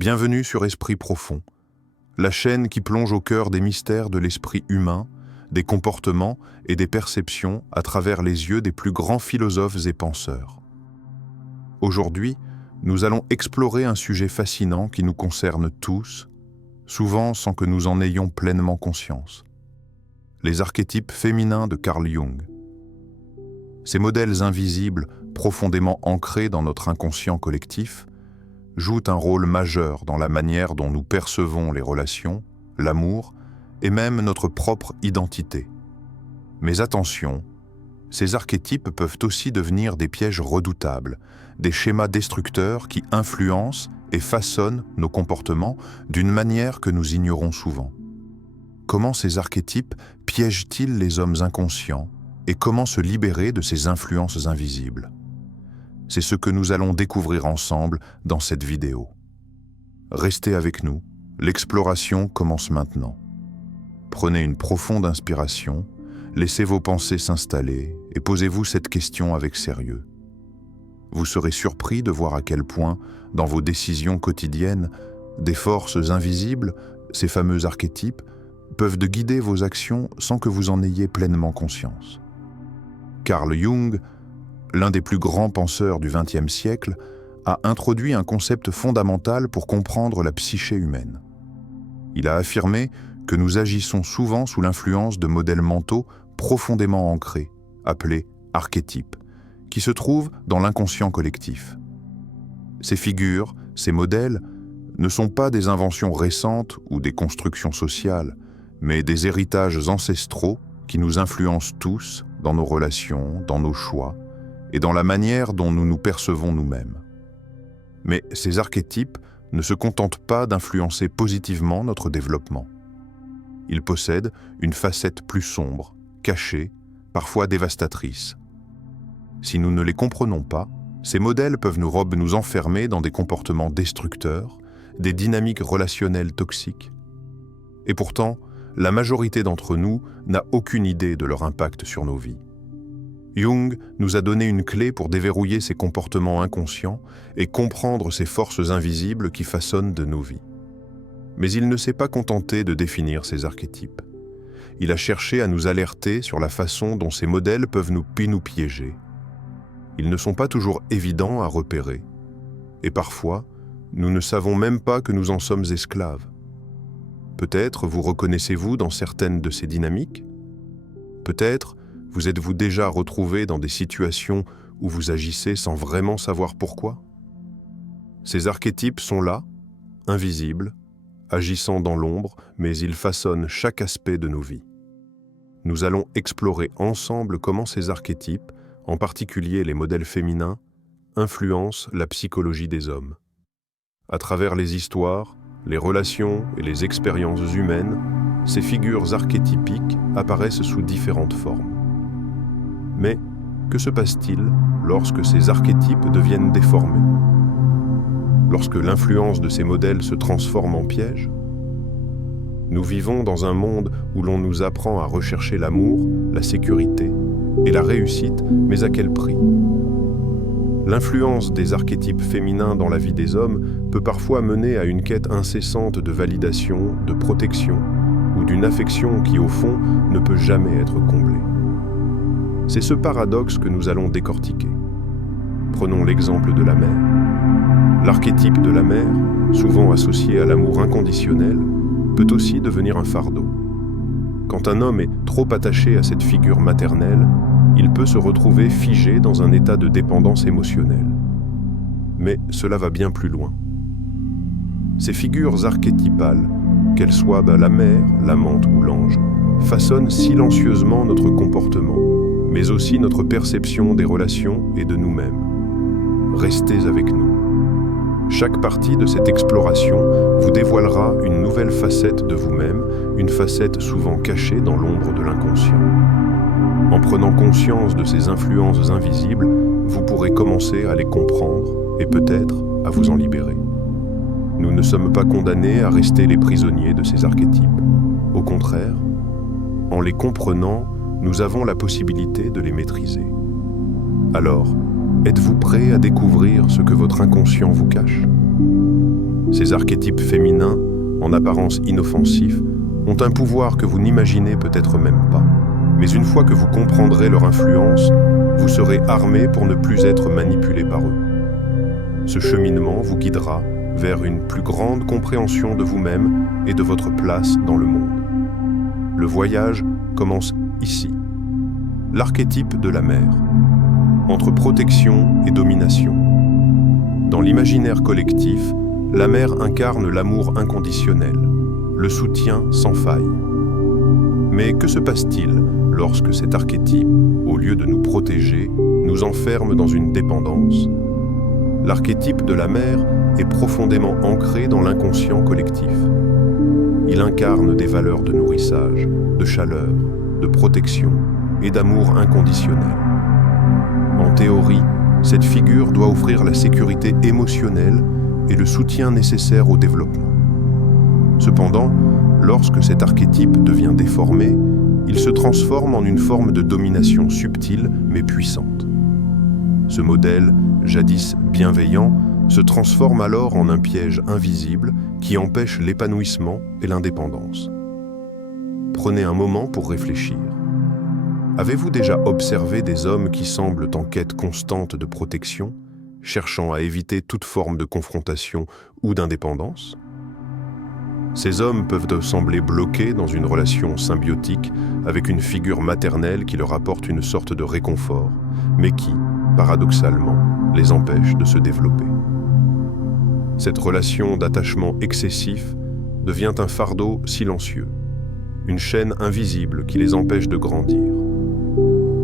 Bienvenue sur Esprit Profond, la chaîne qui plonge au cœur des mystères de l'esprit humain, des comportements et des perceptions à travers les yeux des plus grands philosophes et penseurs. Aujourd'hui, nous allons explorer un sujet fascinant qui nous concerne tous, souvent sans que nous en ayons pleinement conscience. Les archétypes féminins de Carl Jung. Ces modèles invisibles, profondément ancrés dans notre inconscient collectif, jouent un rôle majeur dans la manière dont nous percevons les relations, l'amour et même notre propre identité. Mais attention, ces archétypes peuvent aussi devenir des pièges redoutables, des schémas destructeurs qui influencent et façonnent nos comportements d'une manière que nous ignorons souvent. Comment ces archétypes piègent-ils les hommes inconscients et comment se libérer de ces influences invisibles? C'est ce que nous allons découvrir ensemble dans cette vidéo. Restez avec nous, l'exploration commence maintenant. Prenez une profonde inspiration, laissez vos pensées s'installer et posez-vous cette question avec sérieux. Vous serez surpris de voir à quel point, dans vos décisions quotidiennes, des forces invisibles, ces fameux archétypes, peuvent guider vos actions sans que vous en ayez pleinement conscience. Carl Jung, l'un des plus grands penseurs du XXe siècle, a introduit un concept fondamental pour comprendre la psyché humaine. Il a affirmé que nous agissons souvent sous l'influence de modèles mentaux profondément ancrés, appelés archétypes, qui se trouvent dans l'inconscient collectif. Ces figures, ces modèles, ne sont pas des inventions récentes ou des constructions sociales, mais des héritages ancestraux qui nous influencent tous dans nos relations, dans nos choix, et dans la manière dont nous nous percevons nous-mêmes. Mais ces archétypes ne se contentent pas d'influencer positivement notre développement. Ils possèdent une facette plus sombre, cachée, parfois dévastatrice. Si nous ne les comprenons pas, ces modèles peuvent nous enfermer dans des comportements destructeurs, des dynamiques relationnelles toxiques. Et pourtant, la majorité d'entre nous n'a aucune idée de leur impact sur nos vies. Jung nous a donné une clé pour déverrouiller ces comportements inconscients et comprendre ces forces invisibles qui façonnent de nos vies. Mais il ne s'est pas contenté de définir ces archétypes. Il a cherché à nous alerter sur la façon dont ces modèles peuvent nous piéger. Ils ne sont pas toujours évidents à repérer. Et parfois, nous ne savons même pas que nous en sommes esclaves. Peut-être vous reconnaissez-vous dans certaines de ces dynamiques? Peut-être vous êtes-vous déjà retrouvé dans des situations où vous agissez sans vraiment savoir pourquoi? Ces archétypes sont là, invisibles, agissant dans l'ombre, mais ils façonnent chaque aspect de nos vies. Nous allons explorer ensemble comment ces archétypes, en particulier les modèles féminins, influencent la psychologie des hommes. À travers les histoires, les relations et les expériences humaines, ces figures archétypiques apparaissent sous différentes formes. Mais que se passe-t-il lorsque ces archétypes deviennent déformés? Lorsque l'influence de ces modèles se transforme en piège? Nous vivons dans un monde où l'on nous apprend à rechercher l'amour, la sécurité et la réussite, mais à quel prix? L'influence des archétypes féminins dans la vie des hommes peut parfois mener à une quête incessante de validation, de protection ou d'une affection qui, au fond, ne peut jamais être comblée. C'est ce paradoxe que nous allons décortiquer. Prenons l'exemple de la mère. L'archétype de la mère, souvent associé à l'amour inconditionnel, peut aussi devenir un fardeau. Quand un homme est trop attaché à cette figure maternelle, il peut se retrouver figé dans un état de dépendance émotionnelle. Mais cela va bien plus loin. Ces figures archétypales, qu'elles soient la mère, l'amante ou l'ange, façonnent silencieusement notre comportement, mais aussi notre perception des relations et de nous-mêmes. Restez avec nous. Chaque partie de cette exploration vous dévoilera une nouvelle facette de vous-même, une facette souvent cachée dans l'ombre de l'inconscient. En prenant conscience de ces influences invisibles, vous pourrez commencer à les comprendre et peut-être à vous en libérer. Nous ne sommes pas condamnés à rester les prisonniers de ces archétypes. Au contraire, en les comprenant, nous avons la possibilité de les maîtriser. Alors, êtes-vous prêt à découvrir ce que votre inconscient vous cache? Ces archétypes féminins, en apparence inoffensifs, ont un pouvoir que vous n'imaginez peut-être même pas. Mais une fois que vous comprendrez leur influence, vous serez armé pour ne plus être manipulé par eux. Ce cheminement vous guidera vers une plus grande compréhension de vous-même et de votre place dans le monde. Le voyage commence ici. L'archétype de la mère, entre protection et domination. Dans l'imaginaire collectif, la mère incarne l'amour inconditionnel, le soutien sans faille. Mais que se passe-t-il lorsque cet archétype, au lieu de nous protéger, nous enferme dans une dépendance? L'archétype de la mère est profondément ancré dans l'inconscient collectif. Il incarne des valeurs de nourrissage, de chaleur, de protection et d'amour inconditionnel. En théorie, cette figure doit offrir la sécurité émotionnelle et le soutien nécessaire au développement. Cependant, lorsque cet archétype devient déformé, il se transforme en une forme de domination subtile mais puissante. Ce modèle, jadis bienveillant, se transforme alors en un piège invisible qui empêche l'épanouissement et l'indépendance. Prenez un moment pour réfléchir. Avez-vous déjà observé des hommes qui semblent en quête constante de protection, cherchant à éviter toute forme de confrontation ou d'indépendance? Ces hommes peuvent sembler bloqués dans une relation symbiotique avec une figure maternelle qui leur apporte une sorte de réconfort, mais qui, paradoxalement, les empêche de se développer. Cette relation d'attachement excessif devient un fardeau silencieux, une chaîne invisible qui les empêche de grandir.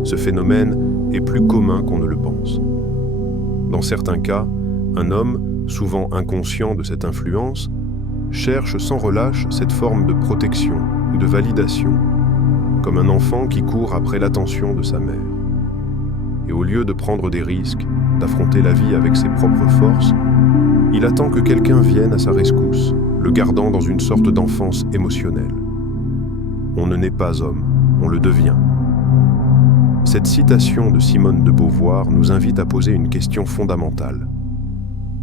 Ce phénomène est plus commun qu'on ne le pense. Dans certains cas, un homme, souvent inconscient de cette influence, cherche sans relâche cette forme de protection ou de validation, comme un enfant qui court après l'attention de sa mère. Et au lieu de prendre des risques, d'affronter la vie avec ses propres forces, il attend que quelqu'un vienne à sa rescousse, le gardant dans une sorte d'enfance émotionnelle. On ne naît pas homme, on le devient. Cette citation de Simone de Beauvoir nous invite à poser une question fondamentale.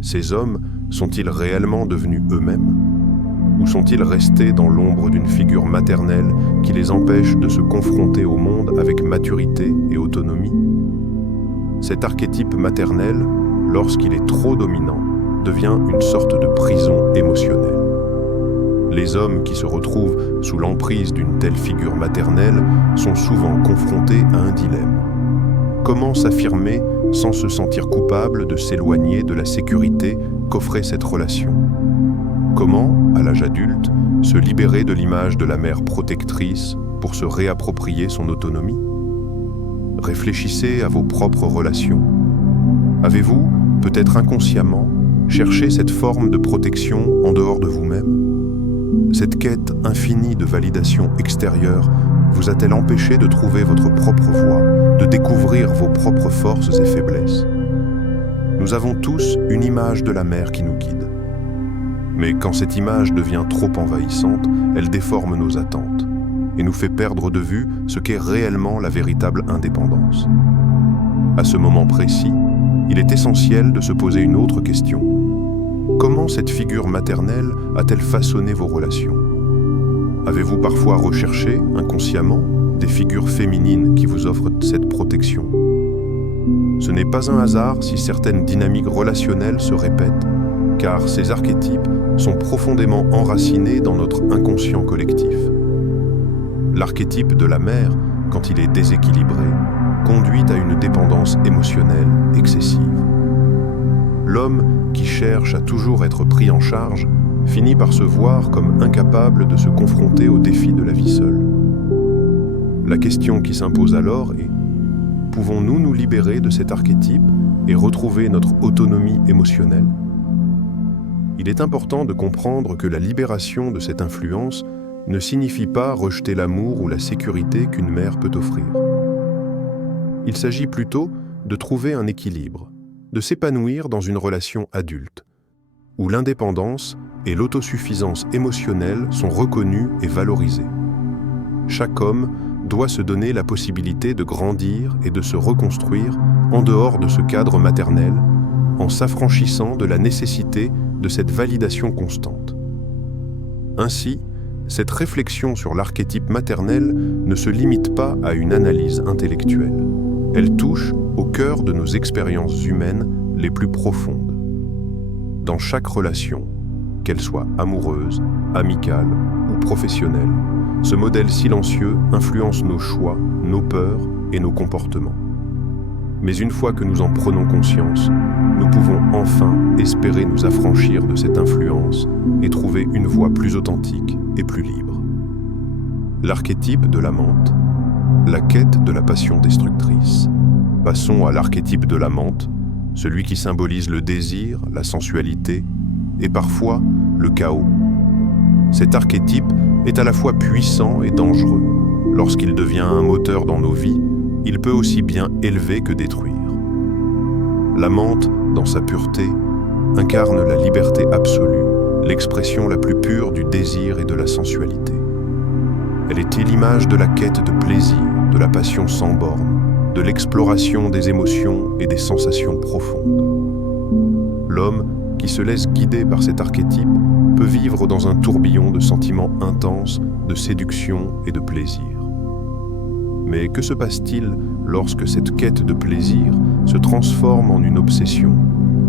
Ces hommes sont-ils réellement devenus eux-mêmes? Ou sont-ils restés dans l'ombre d'une figure maternelle qui les empêche de se confronter au monde avec maturité et autonomie? Cet archétype maternel, lorsqu'il est trop dominant, devient une sorte de prison émotionnelle. Les hommes qui se retrouvent sous l'emprise d'une telle figure maternelle sont souvent confrontés à un dilemme. Comment s'affirmer sans se sentir coupable de s'éloigner de la sécurité qu'offrait cette relation? Comment, à l'âge adulte, se libérer de l'image de la mère protectrice pour se réapproprier son autonomie? Réfléchissez à vos propres relations. Avez-vous, peut-être inconsciemment, cherché cette forme de protection en dehors de vous-même? Cette quête infinie de validation extérieure vous a-t-elle empêché de trouver votre propre voie, de découvrir vos propres forces et faiblesses? Nous avons tous une image de la mère qui nous guide. Mais quand cette image devient trop envahissante, elle déforme nos attentes et nous fait perdre de vue ce qu'est réellement la véritable indépendance. À ce moment précis, il est essentiel de se poser une autre question. Comment cette figure maternelle a-t-elle façonné vos relations? Avez-vous parfois recherché, inconsciemment, des figures féminines qui vous offrent cette protection? Ce n'est pas un hasard si certaines dynamiques relationnelles se répètent, car ces archétypes sont profondément enracinés dans notre inconscient collectif. L'archétype de la mère, quand il est déséquilibré, conduit à une dépendance émotionnelle excessive. L'homme qui cherche à toujours être pris en charge finit par se voir comme incapable de se confronter aux défis de la vie seule. La question qui s'impose alors est: pouvons-nous nous libérer de cet archétype et retrouver notre autonomie émotionnelle? Il est important de comprendre que la libération de cette influence ne signifie pas rejeter l'amour ou la sécurité qu'une mère peut offrir. Il s'agit plutôt de trouver un équilibre, de s'épanouir dans une relation adulte, où l'indépendance et l'autosuffisance émotionnelle sont reconnues et valorisées. Chaque homme doit se donner la possibilité de grandir et de se reconstruire en dehors de ce cadre maternel, en s'affranchissant de la nécessité de cette validation constante. Ainsi, cette réflexion sur l'archétype maternel ne se limite pas à une analyse intellectuelle. Elle touche au cœur de nos expériences humaines les plus profondes. Dans chaque relation, qu'elle soit amoureuse, amicale ou professionnelle, ce modèle silencieux influence nos choix, nos peurs et nos comportements. Mais une fois que nous en prenons conscience, nous pouvons enfin espérer nous affranchir de cette influence et trouver une voie plus authentique et plus libre. L'archétype de l'amante, la quête de la passion destructrice. Passons à l'archétype de l'amante, celui qui symbolise le désir, la sensualité et parfois le chaos. Cet archétype est à la fois puissant et dangereux. Lorsqu'il devient un moteur dans nos vies, il peut aussi bien élever que détruire. L'amante, dans sa pureté, incarne la liberté absolue, l'expression la plus pure du désir et de la sensualité. Elle était l'image de la quête de plaisir, de la passion sans bornes, de l'exploration des émotions et des sensations profondes. L'homme, qui se laisse guider par cet archétype, peut vivre dans un tourbillon de sentiments intenses, de séduction et de plaisir. Mais que se passe-t-il lorsque cette quête de plaisir se transforme en une obsession,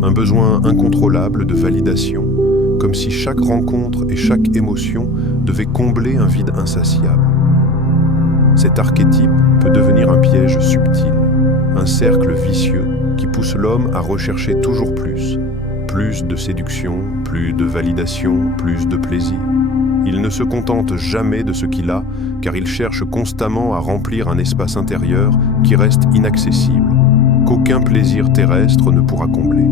un besoin incontrôlable de validation, comme si chaque rencontre et chaque émotion devait combler un vide insatiable? Cet archétype peut devenir un piège subtil, un cercle vicieux qui pousse l'homme à rechercher toujours plus de séduction, plus de validation, plus de plaisir. Il ne se contente jamais de ce qu'il a, car il cherche constamment à remplir un espace intérieur qui reste inaccessible, qu'aucun plaisir terrestre ne pourra combler.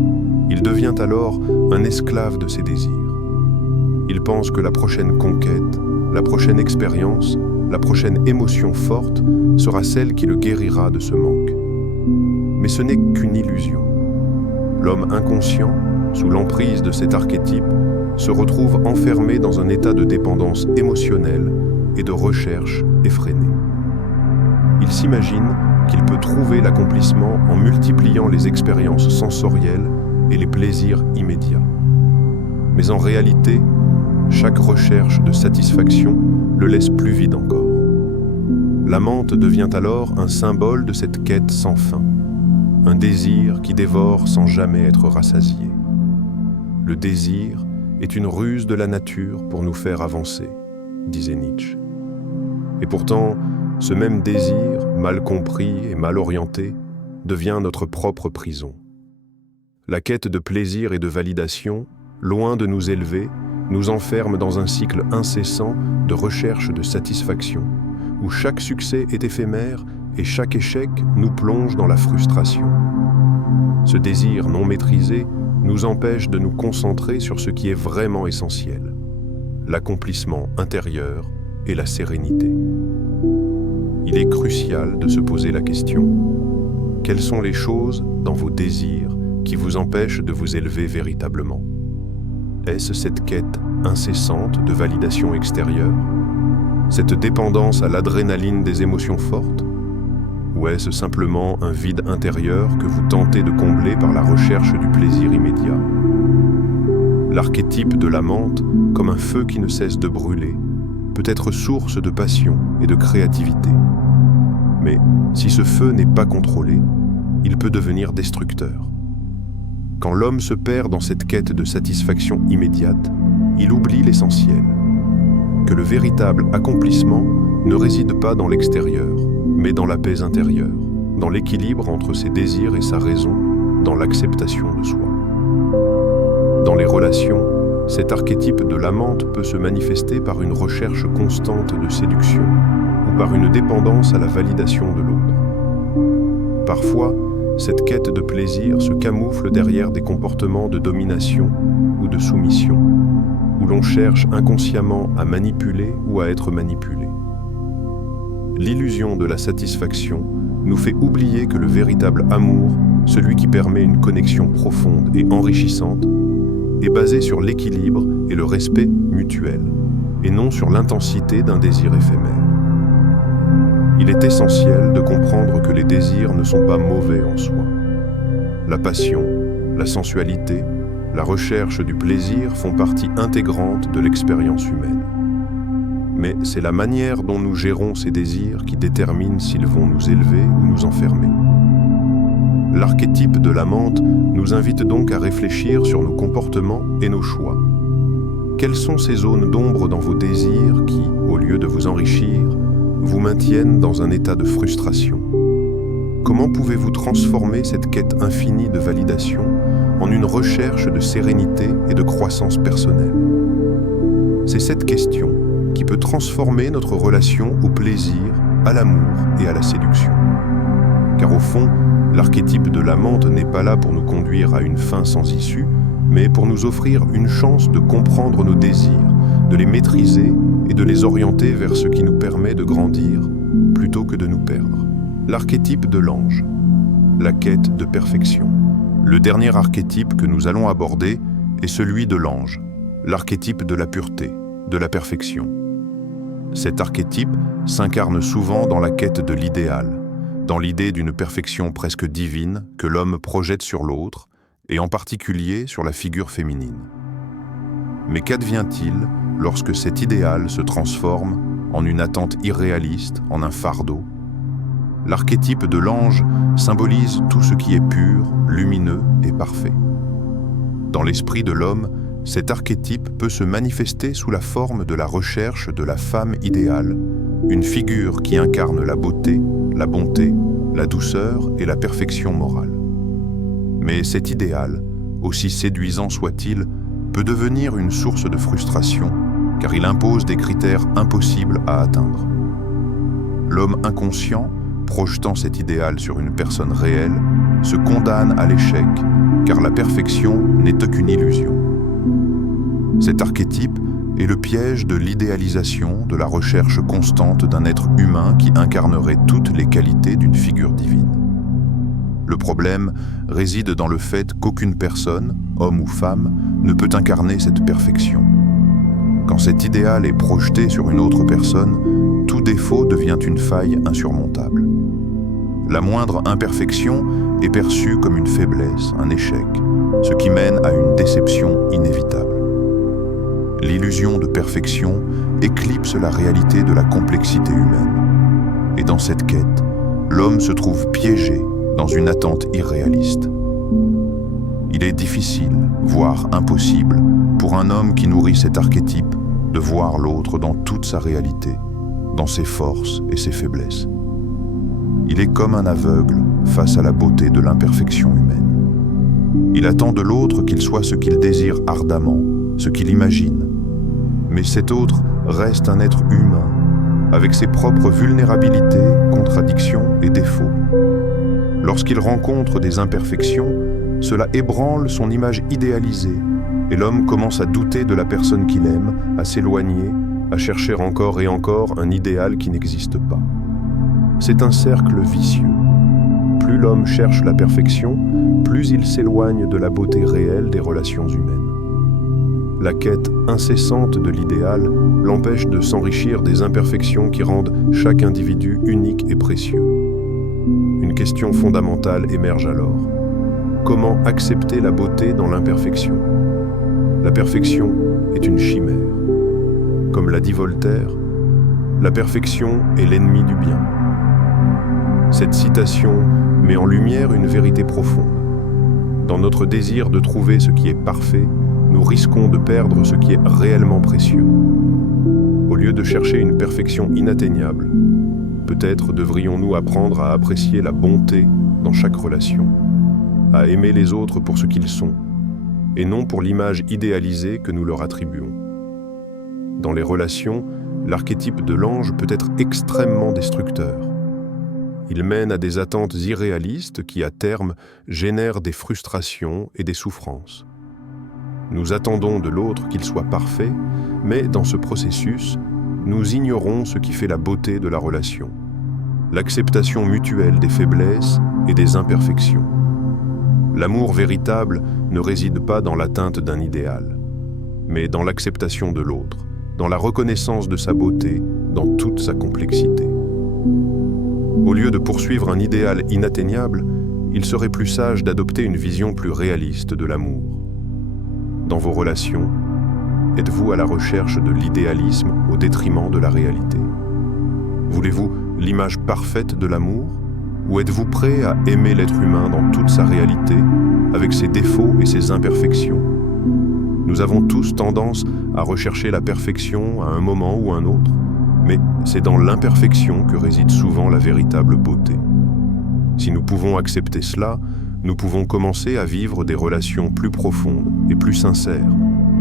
Il devient alors un esclave de ses désirs. Il pense que la prochaine conquête, la prochaine expérience, la prochaine émotion forte sera celle qui le guérira de ce manque. Mais ce n'est qu'une illusion. L'homme inconscient, sous l'emprise de cet archétype, se retrouve enfermé dans un état de dépendance émotionnelle et de recherche effrénée. Il s'imagine qu'il peut trouver l'accomplissement en multipliant les expériences sensorielles et les plaisirs immédiats. Mais en réalité, chaque recherche de satisfaction le laisse plus vide encore. L'amante devient alors un symbole de cette quête sans fin, un désir qui dévore sans jamais être rassasié. Le désir est une ruse de la nature pour nous faire avancer, disait Nietzsche. Et pourtant, ce même désir, mal compris et mal orienté, devient notre propre prison. La quête de plaisir et de validation, loin de nous élever, nous enferme dans un cycle incessant de recherche de satisfaction, où chaque succès est éphémère et chaque échec nous plonge dans la frustration. Ce désir non maîtrisé nous empêche de nous concentrer sur ce qui est vraiment essentiel, l'accomplissement intérieur et la sérénité. Il est crucial de se poser la question: quelles sont les choses dans vos désirs qui vous empêchent de vous élever véritablement? Est-ce cette quête incessante de validation extérieure? Cette dépendance à l'adrénaline des émotions fortes? Ou est-ce simplement un vide intérieur que vous tentez de combler par la recherche du plaisir immédiat? L'archétype de l'amante, comme un feu qui ne cesse de brûler, peut être source de passion et de créativité. Mais si ce feu n'est pas contrôlé, il peut devenir destructeur. Quand l'homme se perd dans cette quête de satisfaction immédiate, il oublie l'essentiel, que le véritable accomplissement ne réside pas dans l'extérieur, mais dans la paix intérieure, dans l'équilibre entre ses désirs et sa raison, dans l'acceptation de soi. Dans les relations, cet archétype de l'amante peut se manifester par une recherche constante de séduction ou par une dépendance à la validation de l'autre. Parfois, cette quête de plaisir se camoufle derrière des comportements de domination ou de soumission, où l'on cherche inconsciemment à manipuler ou à être manipulé. L'illusion de la satisfaction nous fait oublier que le véritable amour, celui qui permet une connexion profonde et enrichissante, est basé sur l'équilibre et le respect mutuel, et non sur l'intensité d'un désir éphémère. Il est essentiel de comprendre que les désirs ne sont pas mauvais en soi. La passion, la sensualité, la recherche du plaisir font partie intégrante de l'expérience humaine. Mais c'est la manière dont nous gérons ces désirs qui détermine s'ils vont nous élever ou nous enfermer. L'archétype de l'amante nous invite donc à réfléchir sur nos comportements et nos choix. Quelles sont ces zones d'ombre dans vos désirs qui, au lieu de vous enrichir, vous maintiennent dans un état de frustration? Comment pouvez-vous transformer cette quête infinie de validation en une recherche de sérénité et de croissance personnelle? C'est cette question qui peut transformer notre relation au plaisir, à l'amour et à la séduction. Car au fond, l'archétype de l'amante n'est pas là pour nous conduire à une fin sans issue, mais pour nous offrir une chance de comprendre nos désirs, de les maîtriser et de les orienter vers ce qui nous permet de grandir plutôt que de nous perdre. L'archétype de l'ange, la quête de perfection. Le dernier archétype que nous allons aborder est celui de l'ange, l'archétype de la pureté, de la perfection. Cet archétype s'incarne souvent dans la quête de l'idéal, dans l'idée d'une perfection presque divine que l'homme projette sur l'autre, et en particulier sur la figure féminine. Mais qu'advient-il lorsque cet idéal se transforme en une attente irréaliste, en un fardeau? L'archétype de l'ange symbolise tout ce qui est pur, lumineux et parfait. Dans l'esprit de l'homme, cet archétype peut se manifester sous la forme de la recherche de la femme idéale, une figure qui incarne la beauté, la bonté, la douceur et la perfection morale. Mais cet idéal, aussi séduisant soit-il, peut devenir une source de frustration, car il impose des critères impossibles à atteindre. L'homme inconscient, projetant cet idéal sur une personne réelle, se condamne à l'échec, car la perfection n'est aucune illusion. Cet archétype est le piège de l'idéalisation, de la recherche constante d'un être humain qui incarnerait toutes les qualités d'une figure divine. Le problème réside dans le fait qu'aucune personne, homme ou femme, ne peut incarner cette perfection. Quand cet idéal est projeté sur une autre personne, tout défaut devient une faille insurmontable. La moindre imperfection est perçue comme une faiblesse, un échec, ce qui mène à une déception inévitable. L'illusion de perfection éclipse la réalité de la complexité humaine. Et dans cette quête, l'homme se trouve piégé dans une attente irréaliste. Il est difficile, voire impossible, pour un homme qui nourrit cet archétype de voir l'autre dans toute sa réalité, dans ses forces et ses faiblesses. Il est comme un aveugle face à la beauté de l'imperfection humaine. Il attend de l'autre qu'il soit ce qu'il désire ardemment, ce qu'il imagine. Mais cet autre reste un être humain, avec ses propres vulnérabilités, contradictions et défauts. Lorsqu'il rencontre des imperfections, cela ébranle son image idéalisée, et l'homme commence à douter de la personne qu'il aime, à s'éloigner, à chercher encore et encore un idéal qui n'existe pas. C'est un cercle vicieux. Plus l'homme cherche la perfection, plus il s'éloigne de la beauté réelle des relations humaines. La quête incessante de l'idéal l'empêche de s'enrichir des imperfections qui rendent chaque individu unique et précieux. Une question fondamentale émerge alors. Comment accepter la beauté dans l'imperfection? La perfection est une chimère. Comme l'a dit Voltaire, la perfection est l'ennemi du bien. Cette citation met en lumière une vérité profonde. Dans notre désir de trouver ce qui est parfait, nous risquons de perdre ce qui est réellement précieux. Au lieu de chercher une perfection inatteignable, peut-être devrions-nous apprendre à apprécier la bonté dans chaque relation, à aimer les autres pour ce qu'ils sont, et non pour l'image idéalisée que nous leur attribuons. Dans les relations, l'archétype de l'ange peut être extrêmement destructeur. Il mène à des attentes irréalistes qui, à terme, génèrent des frustrations et des souffrances. Nous attendons de l'autre qu'il soit parfait, mais dans ce processus, nous ignorons ce qui fait la beauté de la relation, l'acceptation mutuelle des faiblesses et des imperfections. L'amour véritable ne réside pas dans l'atteinte d'un idéal, mais dans l'acceptation de l'autre, dans la reconnaissance de sa beauté, dans toute sa complexité. Au lieu de poursuivre un idéal inatteignable, il serait plus sage d'adopter une vision plus réaliste de l'amour. dans vos relations, êtes-vous à la recherche de l'idéalisme au détriment de la réalité? Voulez-vous l'image parfaite de l'amour, ou êtes-vous prêt à aimer l'être humain dans toute sa réalité, avec ses défauts et ses imperfections? Nous avons tous tendance à rechercher la perfection à un moment ou un autre, mais c'est dans l'imperfection que réside souvent la véritable beauté. Si nous pouvons accepter cela, nous pouvons commencer à vivre des relations plus profondes et plus sincères,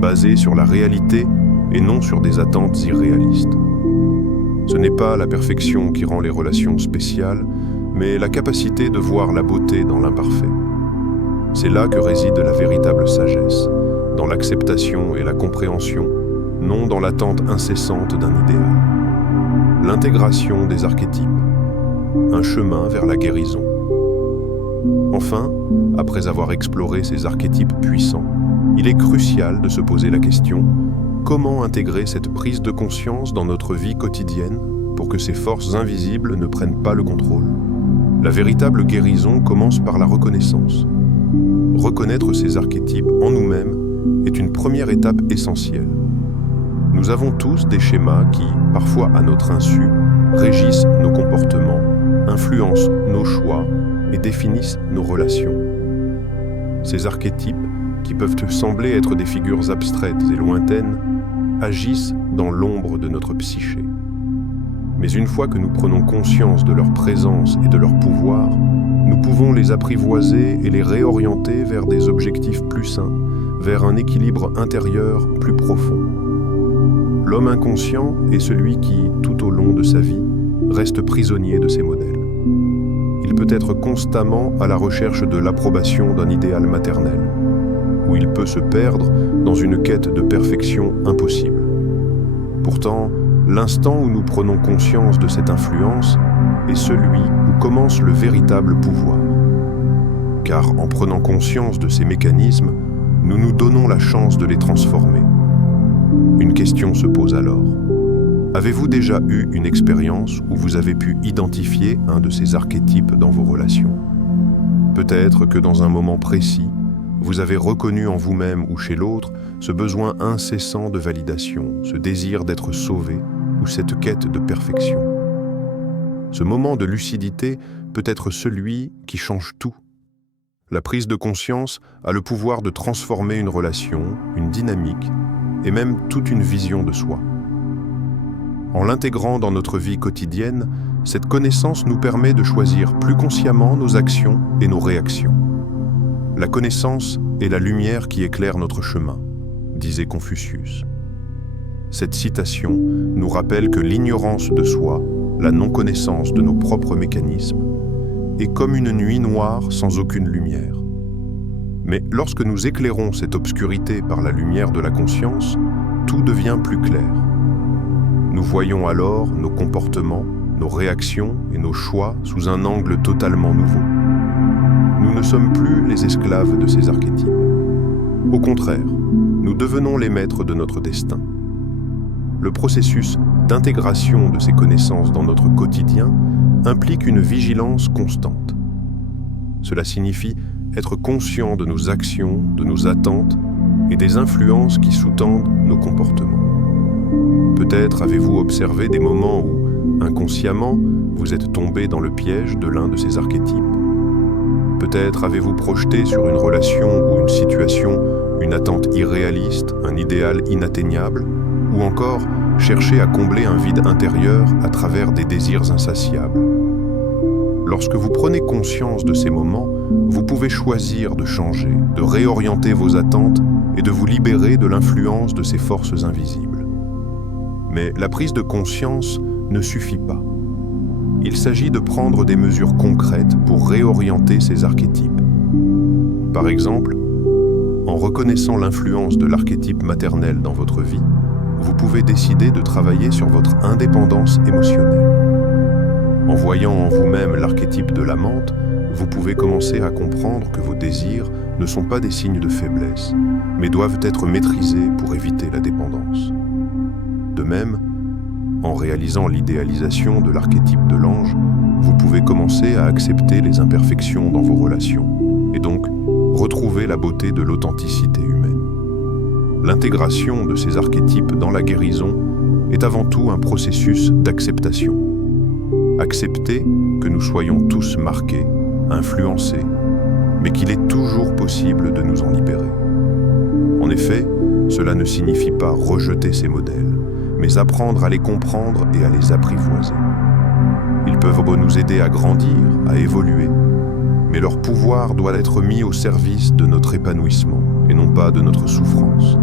basées sur la réalité et non sur des attentes irréalistes. Ce n'est pas la perfection qui rend les relations spéciales, mais la capacité de voir la beauté dans l'imparfait. C'est là que réside la véritable sagesse, dans l'acceptation et la compréhension, non dans l'attente incessante d'un idéal. L'intégration des archétypes, un chemin vers la guérison. Enfin, après avoir exploré ces archétypes puissants, il est crucial de se poser la question: comment intégrer cette prise de conscience dans notre vie quotidienne pour que ces forces invisibles ne prennent pas le contrôle? La véritable guérison commence par la reconnaissance. Reconnaître ces archétypes en nous-mêmes est une première étape essentielle. Nous avons tous des schémas qui, parfois à notre insu, régissent nos comportements, influencent nos choix et définissent nos relations. Ces archétypes, qui peuvent sembler être des figures abstraites et lointaines, agissent dans l'ombre de notre psyché. Mais une fois que nous prenons conscience de leur présence et de leur pouvoir, nous pouvons les apprivoiser et les réorienter vers des objectifs plus sains, vers un équilibre intérieur plus profond. L'homme inconscient est celui qui, tout au long de sa vie, reste prisonnier de ses modèles. Il peut être constamment à la recherche de l'approbation d'un idéal maternel, où il peut se perdre dans une quête de perfection impossible. Pourtant, l'instant où nous prenons conscience de cette influence est celui où commence le véritable pouvoir. Car en prenant conscience de ces mécanismes, nous nous donnons la chance de les transformer. Une question se pose alors. Avez-vous déjà eu une expérience où vous avez pu identifier un de ces archétypes dans vos relations? Peut-être que dans un moment précis, vous avez reconnu en vous-même ou chez l'autre ce besoin incessant de validation, ce désir d'être sauvé ou cette quête de perfection. Ce moment de lucidité peut être celui qui change tout. La prise de conscience a le pouvoir de transformer une relation, une dynamique et même toute une vision de soi. En l'intégrant dans notre vie quotidienne, cette connaissance nous permet de choisir plus consciemment nos actions et nos réactions. La connaissance est la lumière qui éclaire notre chemin, disait Confucius. Cette citation nous rappelle que l'ignorance de soi, la non-connaissance de nos propres mécanismes, est comme une nuit noire sans aucune lumière. Mais lorsque nous éclairons cette obscurité par la lumière de la conscience, tout devient plus clair. Nous voyons alors nos comportements, nos réactions et nos choix sous un angle totalement nouveau. Nous ne sommes plus les esclaves de ces archétypes. Au contraire, nous devenons les maîtres de notre destin. Le processus d'intégration de ces connaissances dans notre quotidien implique une vigilance constante. Cela signifie être conscient de nos actions, de nos attentes et des influences qui sous-tendent nos comportements. Peut-être avez-vous observé des moments où, inconsciemment, vous êtes tombé dans le piège de l'un de ces archétypes. Peut-être avez-vous projeté sur une relation ou une situation une attente irréaliste, un idéal inatteignable, ou encore cherché à combler un vide intérieur à travers des désirs insatiables. Lorsque vous prenez conscience de ces moments, vous pouvez choisir de changer, de réorienter vos attentes et de vous libérer de l'influence de ces forces invisibles. Mais la prise de conscience ne suffit pas. Il s'agit de prendre des mesures concrètes pour réorienter ces archétypes. Par exemple, en reconnaissant l'influence de l'archétype maternel dans votre vie, vous pouvez décider de travailler sur votre indépendance émotionnelle. En voyant en vous-même l'archétype de l'amante, vous pouvez commencer à comprendre que vos désirs ne sont pas des signes de faiblesse, mais doivent être maîtrisés pour éviter la dépendance. De même, en réalisant l'idéalisation de l'archétype de l'ange, vous pouvez commencer à accepter les imperfections dans vos relations, et donc retrouver la beauté de l'authenticité humaine. L'intégration de ces archétypes dans la guérison est avant tout un processus d'acceptation. Accepter que nous soyons tous marqués, influencés, mais qu'il est toujours possible de nous en libérer. En effet, cela ne signifie pas rejeter ces modèles, mais apprendre à les comprendre et à les apprivoiser. Ils peuvent nous aider à grandir, à évoluer, mais leur pouvoir doit être mis au service de notre épanouissement et non pas de notre souffrance.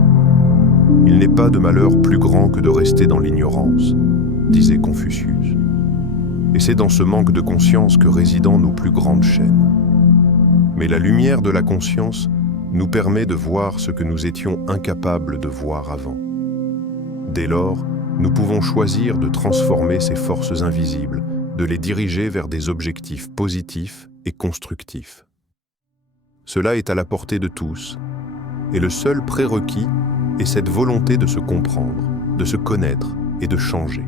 Il n'est pas de malheur plus grand que de rester dans l'ignorance, disait Confucius. Et c'est dans ce manque de conscience que résident nos plus grandes chaînes. Mais la lumière de la conscience nous permet de voir ce que nous étions incapables de voir avant. Dès lors, nous pouvons choisir de transformer ces forces invisibles, de les diriger vers des objectifs positifs et constructifs. Cela est à la portée de tous, et le seul prérequis est cette volonté de se comprendre, de se connaître et de changer.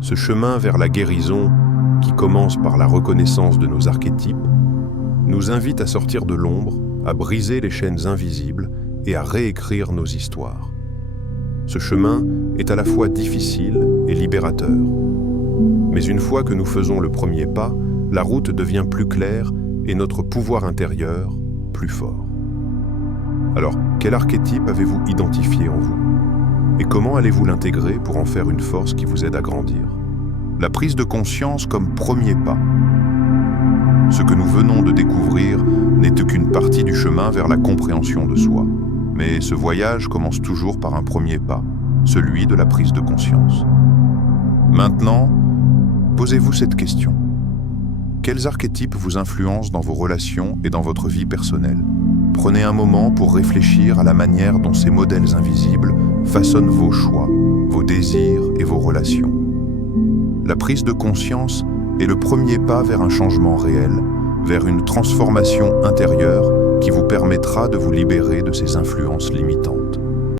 Ce chemin vers la guérison, qui commence par la reconnaissance de nos archétypes, nous invite à sortir de l'ombre, à briser les chaînes invisibles et à réécrire nos histoires. Ce chemin est à la fois difficile et libérateur. Mais une fois que nous faisons le premier pas, la route devient plus claire et notre pouvoir intérieur plus fort. Alors, quel archétype avez-vous identifié en vous? Et comment allez-vous l'intégrer pour en faire une force qui vous aide à grandir? La prise de conscience comme premier pas. Ce que nous venons de découvrir n'est qu'une partie du chemin vers la compréhension de soi. Mais ce voyage commence toujours par un premier pas, celui de la prise de conscience. Maintenant, posez-vous cette question. Quels archétypes vous influencent dans vos relations et dans votre vie personnelle? Prenez un moment pour réfléchir à la manière dont ces modèles invisibles façonnent vos choix, vos désirs et vos relations. La prise de conscience est le premier pas vers un changement réel, vers une transformation intérieure qui vous permettra de vous libérer de ces influences limitantes.